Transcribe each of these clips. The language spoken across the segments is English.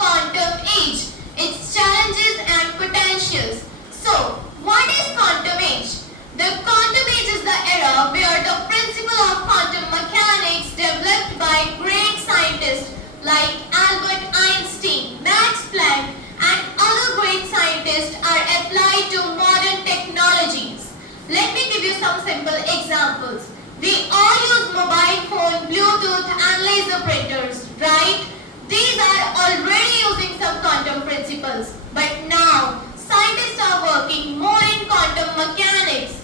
quantum age, its challenges and potentials. So, what is quantum age? The quantum age is the era where the principle of quantum mechanics developed by great scientists like Albert Einstein, Max Planck, and other great scientists are applied to modern technologies. Let me give you some simple examples. We all use mobile phone, Bluetooth and laser printers, right? These are already using some quantum principles. But now, scientists are working more in quantum mechanics.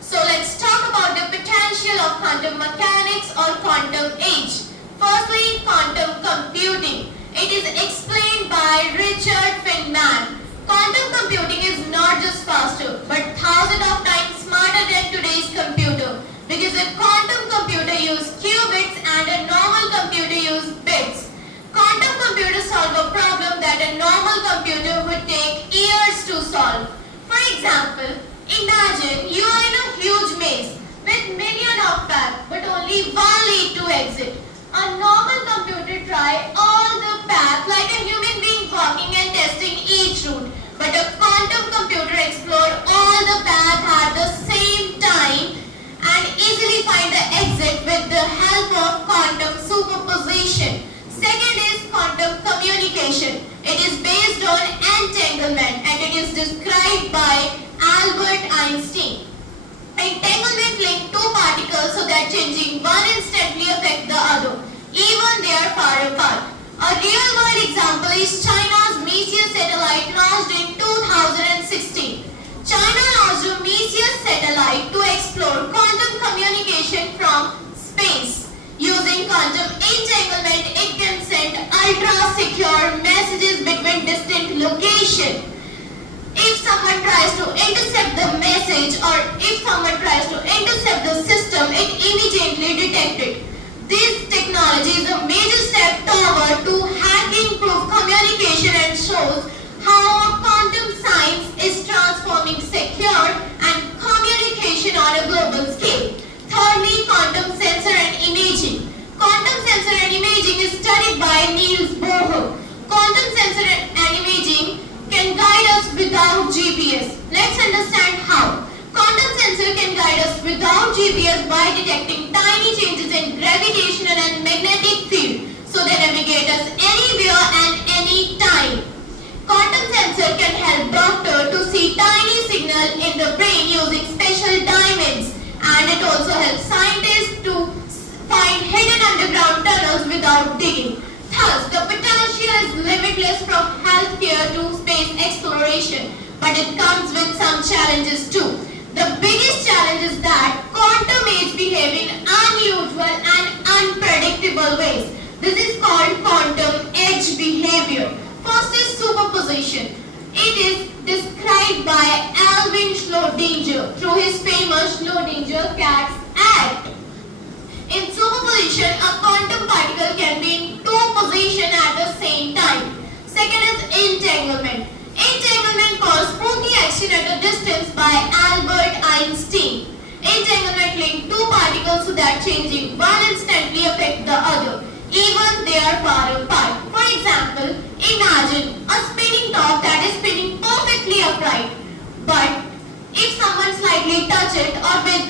So let's talk about the potential of quantum mechanics or quantum age. Firstly, quantum computing. It is explained by Richard Feynman. Quantum computing is not just faster, but thousands of times smarter than today's computer. Because a quantum computer uses qubits and a normal computer uses bits. Quantum computers solve a problem that a normal computer would take years to solve. For example, imagine you are in a huge maze with millions of paths but only one lead to exit. A normal computer tries all the paths like a human being walking and testing each route. But a quantum computer explores all the paths at the same time and easily find the exit with the help of quantum superposition. Second is quantum communication. It is based on entanglement and it is described by Albert Einstein. Entanglement links two particles so that changing one instantly affects the other, even they are far apart. A real-world example is China's Messier satellite launched in 2016. China launched a Messier satellite to explore quantum communication from space. Using quantum entanglement, it can send ultra-secure messages between distant locations. If someone tries to intercept the message or if someone tries to intercept the system, it immediately detects it. This technology is a major step toward to hacking-proof communication and shows how quantum science is transforming secure and communication on a global scale. Thirdly, quantum sensor and imaging. Quantum sensor and imaging is studied by Niels Bohr. Quantum sensor and imaging can guide us without GPS. Let's understand how. Quantum sensor can guide us without GPS by detecting tiny changes in gravitational and magnetic field, so they navigate us anywhere and any time. Quantum sensor can help doctor to see tiny signal in the brain using special diamonds, and it also helps scientists to find hidden underground tunnels without digging. Thus, the potential is limitless from healthcare to space exploration, but it comes with some challenges too. The biggest challenge is that quantum age behave in unusual and unpredictable ways. This is called quantum edge behavior. First is superposition. It is described by Alvin Schrödinger through his famous Schrödinger-Katz act. In superposition, a quantum particle can be in two positions at the same time. Second is entanglement. Entanglement causes spooky action at a distance by Albert Einstein. Entanglement links two particles so that changing one instantly affects the other, even they are far apart. For example, imagine a spinning top that is spinning perfectly upright, but if someone slightly touches it or with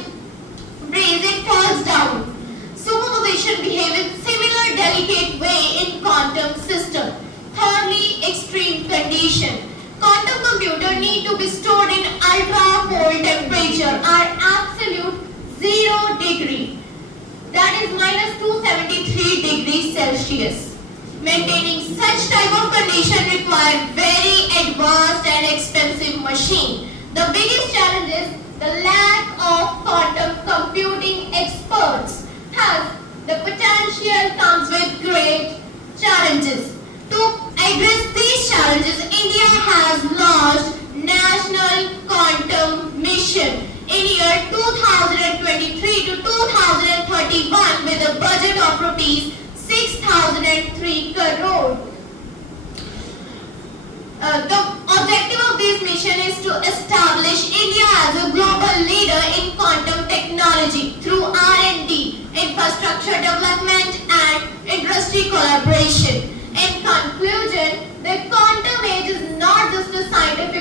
breeze, it falls down. Superposition behaves in similar delicate way in quantum system. Thirdly, extreme condition. Quantum computer need to be stored in ultra-cold temperature or absolute 0 degree. That is minus 273 degrees Celsius. Maintaining such type of condition require very advanced and expensive machine. The biggest challenge is the lack of quantum computing experts. Thus, the potential comes with great challenges. To address these challenges, India has launched National Quantum Mission in year 2023 to 2031 with a budget of rupees 6,003 crore. The objective of this mission is to establish India as a global leader in quantum technology through R&D, infrastructure development and industry collaboration. In conclusion,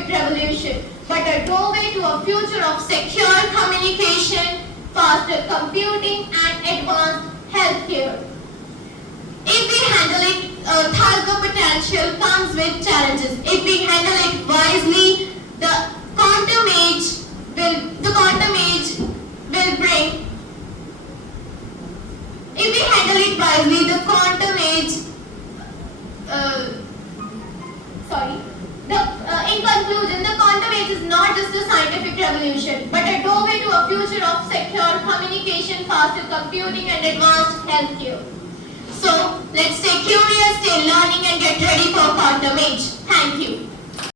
scientific revolution, but a doorway to a future of secure communication, faster computing, and advanced healthcare. If we handle it, thus the potential comes with challenges. If we handle it wisely, the quantum age will bring. If we handle it wisely, the quantum age. In conclusion, the quantum age is not just a scientific revolution, but a doorway to a future of secure communication, faster computing, and advanced healthcare. So, let's stay curious, stay learning, and get ready for quantum age. Thank you.